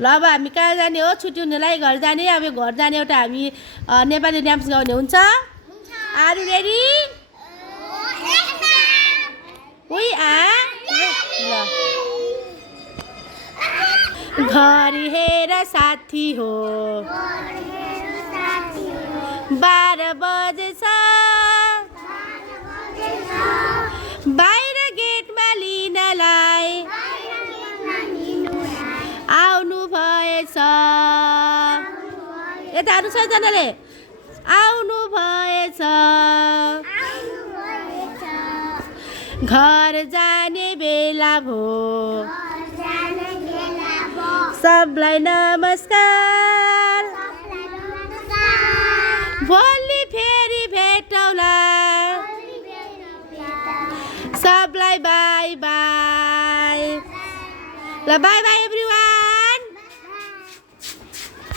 ल अब हामी कहाँ जाने हो छुट्टी हुनेलाई घर जाने अब घर जाने एउटा हामी नेपाली डान्स गाउने हुन्छ आर यु रेडी उही ल घर हेर साथी हो 12 बजेछ बाहिर गेटमा लिनलाई आउनु भएछ यता आउनु सबैजनाले आउनु भएछ घर जाने बेला भो सबलाई नमस्कार भोलि फेरि भेटौला सबलाई बाई बाई ल बाई बाई